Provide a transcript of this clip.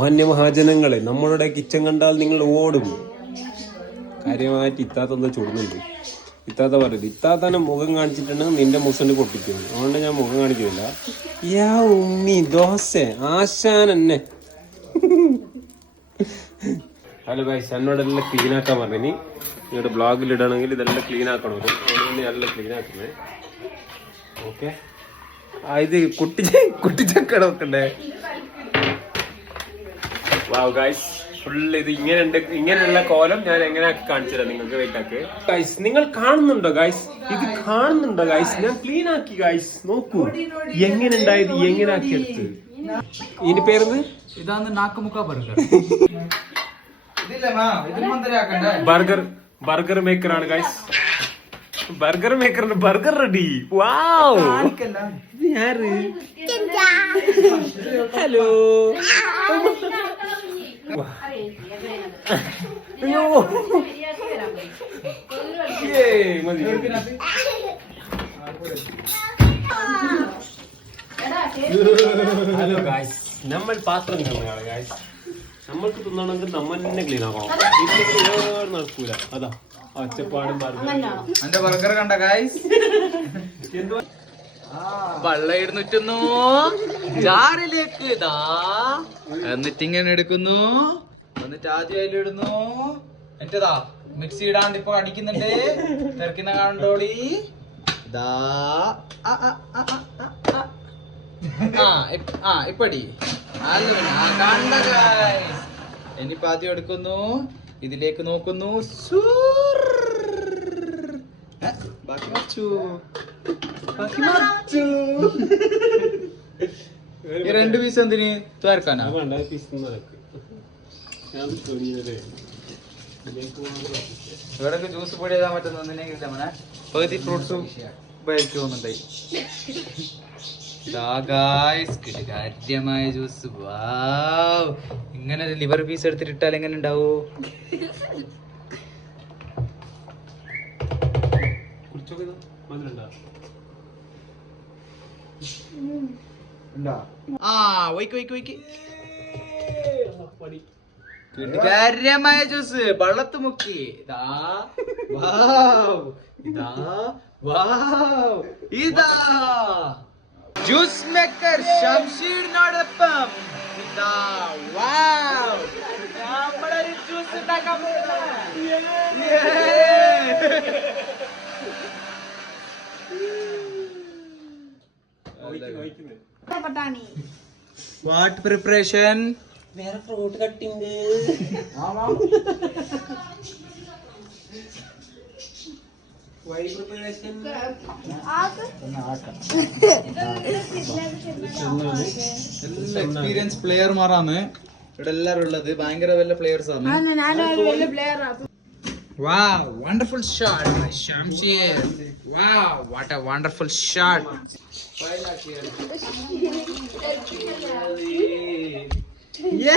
മാന്യമഹാജനങ്ങളെ, നമ്മളുടെ കിച്ചൺ കണ്ടാൽ നിങ്ങൾ ഓടും. കാര്യമായിട്ട് ഇത്താത്തൊന്ന് ചുടുന്നുണ്ട്. ഇത്താത്ത പറയില്ല, ഇത്താത്തന്നെ മുഖം കാണിച്ചിട്ടുണ്ടെങ്കിൽ നിന്റെ മുസണ്ട് പൊട്ടിക്കും. അതുകൊണ്ട് ഞാൻ മുഖം കാണിക്കുന്നില്ല. യാ ഉമ്മി ദോശ ആശാൻ എന്നെ. ഹലോ ഗൈസ്, എന്നോടെല്ലാം ക്ലീൻ ആക്കാൻ പറഞ്ഞു. നിങ്ങളുടെ ബ്ലോഗിൽ ഇടണമെങ്കിൽ ഇതെല്ലാം ക്ലീൻ ആക്കണം. അതുകൊണ്ട് നല്ല ക്ലീൻ ആക്കുന്നത്. ഓക്കെ, ഇത് കുട്ടിച്ചക്കട വെക്കണ്ടേ? വാവ് ഗൈസ്, ഫുള്ള് ഇത് ഇങ്ങനെയുള്ള കോലം ഞാൻ എങ്ങനെ കാണിച്ചു തരാം നിങ്ങൾക്ക്. വെയിറ്റ് ആക്ക് ഗൈസ്, നിങ്ങൾ കാണുന്നുണ്ടോ ഗൈസ്? ഇത് കാണുന്നുണ്ടോ ഗൈസ്? ഞാൻ ക്ലീൻ ആക്കി ഗൈസ്, നോക്കൂ എങ്ങനെ ഉണ്ടായത്, എങ്ങനെ ആക്കി എടുത്ത്. ഇതിന്റെ പേര് ഇതാണ് നാക്കുമുക്ക ബർഗർ. ബർഗർ മേക്കർ ആണ് ഗൈസ്. ബർഗർ മേക്കറിന് burger ready. Wow, hello. Hello guys, നമ്മൾ പാത്രം കഴുകുകയാണ് ഗായ്സ്. നമ്മൾക്ക് തിന്നണമെങ്കിൽ നമ്മൾ തന്നെ ക്ലീൻ ആക്കണം. നടക്കൂല. അതാ ഒച്ചപ്പാടും എന്റെ ബർഗർ കണ്ട ഗായ്സ്. വെള്ളം ഇടുന്നു ജാറിലേക്ക് ഇതാ, എന്നിട്ട് ഇങ്ങനെ എടുക്കുന്നു, എന്നിട്ട് ആദ്യം അതിലിടുന്നു. എന്റേതാ മിക്സി ഇടാണ്ട് ഇപ്പൊ അടിക്കുന്നുണ്ട്. തിരക്കുന്ന കണ്ടോളി. ഇതാ ഇപ്പടി കണ്ട ഗായ്സ്. ഇനിയിപ്പോ ആദ്യം എടുക്കുന്നു, ഇതിലേക്ക് നോക്കുന്നു. ബാക്കി മച്ചു ഈ 2 പീസ് എന്തിന് തോരക്കാനാ? ഇവിടെ ജ്യൂസ് പൊടി ചെയ്താൽ പറ്റുന്നെങ്കിൽ പകുതി ഫ്രൂട്ട്സും ഉപയോഗിക്കുന്നുണ്ടായി. കാര്യമായ ജ്യൂസ്. വാവ്, ഇങ്ങനെ ലിവർ പീസ് എടുത്തിട്ട് ഇട്ടാൽ എങ്ങനെ ഉണ്ടാവോ? കാര്യമായ ജ്യൂസ് വെള്ളത്ത് മുക്കി. ഇതാ ജ്യൂസ് മേക്കർ ശംഷീറിനോടൊപ്പം നമ്മളൊരു ജ്യൂസ് ഉണ്ടാക്കാൻ വാട്ട് പ്രിപ്പറേഷൻ? വേറെ ഫ്രൂട്ട് കട്ടിങ്. എക്സ്പീരിയൻസ് പ്ലെയർമാരാണ് ഇവിടെ എല്ലാരും ഉള്ളത്. ഭയങ്കര വല്ല പ്ലെയേഴ്സ് ആണ്. Wow, wonderful shot by Shamshir. Wow, what a wonderful shot. Yeah.